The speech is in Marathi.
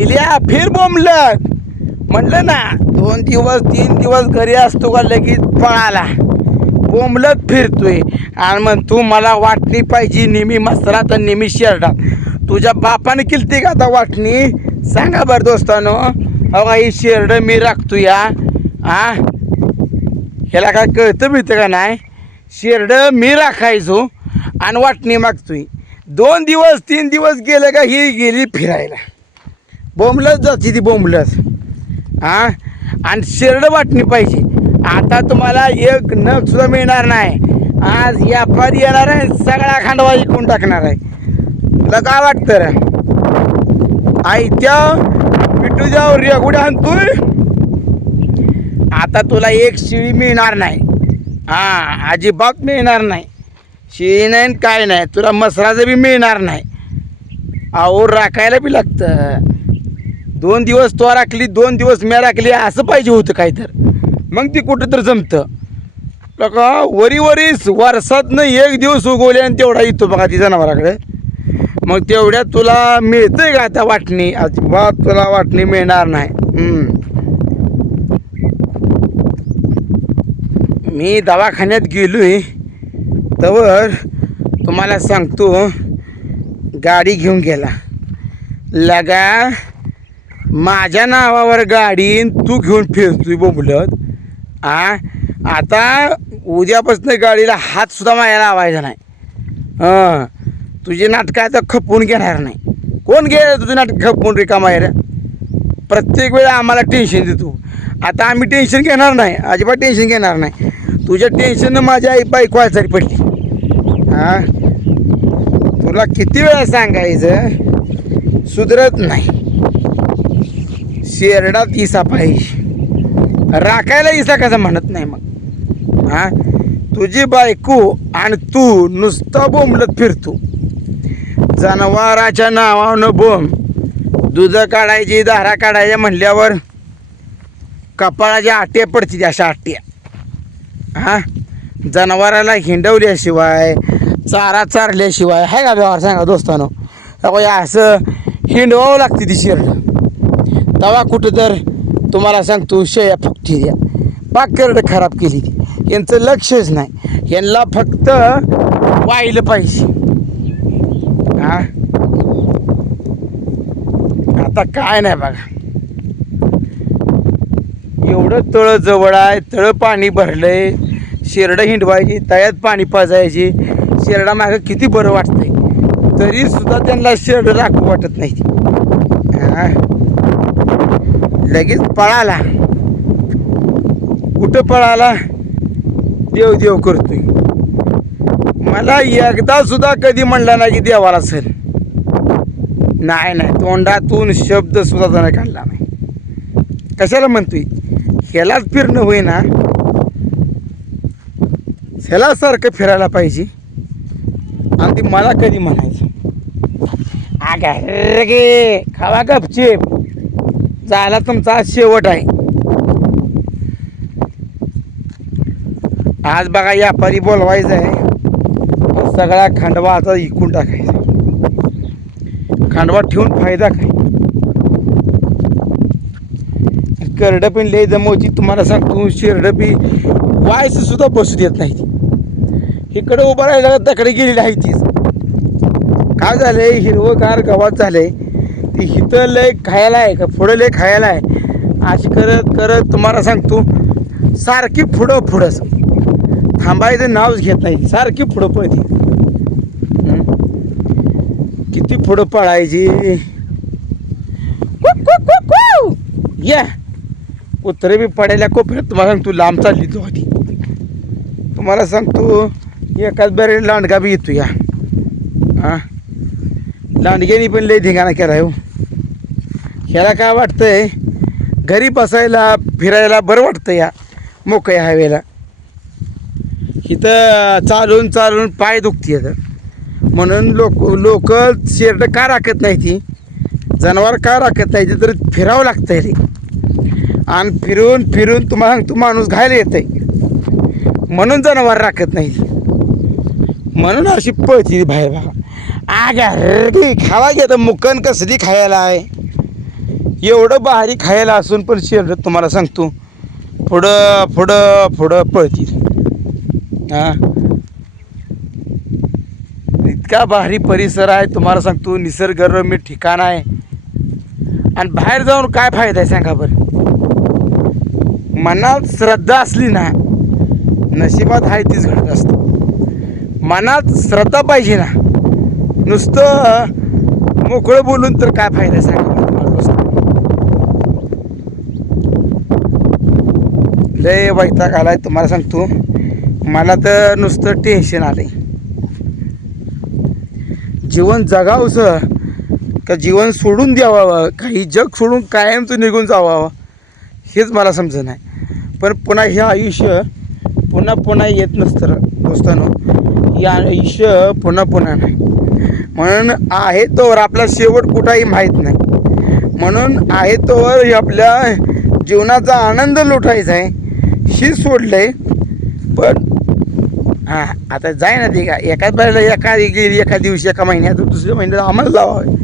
निल्या फिर बोंबलत म्हणलं ना दोन दिवस तीन दिवस घरी असतो का लगेच पळाला. बोंबलत फिरतोय. आणि मग तू मला वाटणी पाहिजे नेहमी मसरा तर नेहमी शेरडात. तुझ्या बापाने केलती का आता वाटणी? सांगा बरं दोस्तानो. अहो ही शेरड मी राखतो या. आ? ह्याला काय कळतं मिळतं का नाही? शेरड मी राखायचो आणि वाटणी मागतोय. दोन दिवस तीन दिवस गेलं का ही गेली फिरायला. बोंबलत जाते ती बोंबलत हां? आणि शिरडं वाटणी पाहिजे. आता तुम्हाला एक नग सुद्धा मिळणार नाही. आज व्यापारी येणार आहे सगळा खांडवा विकून टाकणार आहे. तुला काय वाटतं रे? आयत्या पिटूच्या रेगुड्या आणतोय आता तुला एक शिळी मिळणार नाही. हां अजिबात मिळणार नाही. शिळी नाही काय नाही. तुला मसराचं बी मिळणार नाही. अहो राखायला बी लागतं. दोन दिवस तो राखली दोन दिवस मी राखली असं पाहिजे होतं काय तर मग ती कुठं तर जमतं. का वरी वरीस वर्षातनं एक दिवस उगवले आणि तेवढा येतो बघा ती जनावराकडे. मग तेवढ्या तुला मिळतंय का आता वाटणी? अजिबात तुला वाटणी मिळणार नाही. मी दवाखान्यात गेलोय. तवर तुम्हाला सांगतो गाडी घेऊन गेला. लगा माझ्या नावावर गाडी तू घेऊन फिरतोय बोंबलत. आ? आता उद्यापासून गाडीला हात सुद्धा माझ्या लावायचा नाही. हां. तुझी नाटकं आता खपवून घेणार नाही. कोण घे तुझं नाटक खपवून रिकामा रे प्रत्येक वेळा आम्हाला टेन्शन देतो. आता आम्ही टेन्शन घेणार नाही. अजिबात टेन्शन घेणार नाही. तुझ्या टेन्शननं माझी आई बायको आजारी पडली. हां तुला किती वेळा सांगायचं? सुधरत नाही. शेरडात इसा पाहिजे. राखायला इसा कसं म्हणत नाही मग? हा? तुझी बायको आणि तू नुसतं बोंबलत फिरतो. जनावराच्या नावानं बोंब. दूध काढायची दारा काढायच्या म्हणल्यावर कपाळाच्या आट्या पडतील अशा आट्या. हा? जनावराला हिंडवल्याशिवाय चारा चारल्याशिवाय आहे का व्यवहार सांगा दोस्तानो? अहो, असं हिंडवावं लागते ती शिरडं. तवा कुठं तर तुम्हाला सांगतो शेया फुकटी द्या. पाक खराब केली ती. यांचं लक्षच नाही. यांना फक्त वाहिलं पाहिजे. हा? आता काय नाही बघा. एवढं तळं जवळ आहे तळं पाणी भरलंय. शेरडं हिंडवायची तयात पाणी पाजायची. शेरडा मागं किती बरं वाटतंय. तरी सुद्धा त्यांना शेरडं राखू वाटत नाही हा. लगेच पळाला कुठं पळाला देव देव करतोय मला एकदा सुद्धा कधी म्हणला नाही की देवाला सर नाही नाही तोंडातून शब्द सुद्धा त्यानं काढला नाही कशाला म्हणतोय ह्यालाच फिरणं होईना ह्याला सारखं फिरायला पाहिजे आणि ती मला कधी म्हणायचं आगा गे खावा गपचेप जायला तुमचा आज शेवट आहे. आज बघा व्यापारी बोलवायचं आहे. सगळा खांडवा आता इकून टाकायचा. खांडवा ठेवून फायदा काय? करडं पण लय जमवची तुम्हाला सांगतो शेरडं बी वायस सुद्धा बसू देत नाही इकडं उभं राहिलं तकडे गेलेली आहे तीच काय झालंय? हिरवगार गवात झालंय. ती हिथं लय खायला आहे का पुढं लय खायला आहे. अशी करत करत तुम्हाला सांगतो सारखी पुढं पुढंच थांबायचं नावच घेत नाही सारखी पुढं पळते. किती पुढं पळायची? या! कुत्रे बी पडायला कोपऱ्यात तुम्हाला सांगतो लांब चालली तू आधी. तुम्हाला सांगतो एकाच बरे लांडगा बी येतो या हां? लांडगेनी पण लई धिंगाणा केला हो. ह्याला काय वाटतंय घरी बसायला फिरायला बरं वाटतं या मोकळ्या हवेला इथं चालून चालून पाय दुखते म्हणून लोक लोक शेरड का राखत नाही ती जनावर का राखत नाही ती तर फिरावं लागतं रे. आणि फिरून फिरून तुम्हाला सांगतो माणूस घायला येत आहे म्हणून जनावर राखत नाही म्हणून अशी पळती बाहेर बघा. आगा रे खावा घेतं मुक्कन कसली खायला आहे? एवढं भारी खायला असून पण शेर तुम्हाला सांगतो पुढं पुढं पुढं पळतील. हां? इतका भारी परिसर आहे तुम्हाला सांगतो निसर्गरम्य ठिकाण आहे. आणि बाहेर जाऊन काय फायदा आहे सांगा बरं? मनात श्रद्धा असली ना नशिबात आहे तीच घडत असतं. मनात श्रद्धा पाहिजे ना. नुसतं मोकळं बोलून तर काय फायदा आहे सांगा लय वैताग आलाय तुम्हाला सांगतो. मला तर नुसतं टेन्शन आलंय. जीवन जगावचं का जीवन सोडून द्यावावं काही जग सोडून कायमचं निघून जावावं हेच मला समजत नाही. पण पुन्हा हे आयुष्य पुन्हा पुन्हा येत नसतं दोस्तानो. या आयुष्य पुन्हा पुन्हा नाही. म्हणून आहे तोवर आपला शेवट कुठाही माहीत नाही. म्हणून आहे तोवर हे आपल्या जीवनाचा आनंद लुटायचा आहे. शी सोडलंय. पण हां आता जाय ना ते का एकाच वेळेला एका गेली एका दिवशी एका महिन्यात दुसऱ्या महिन्यात आम्हाला लावावं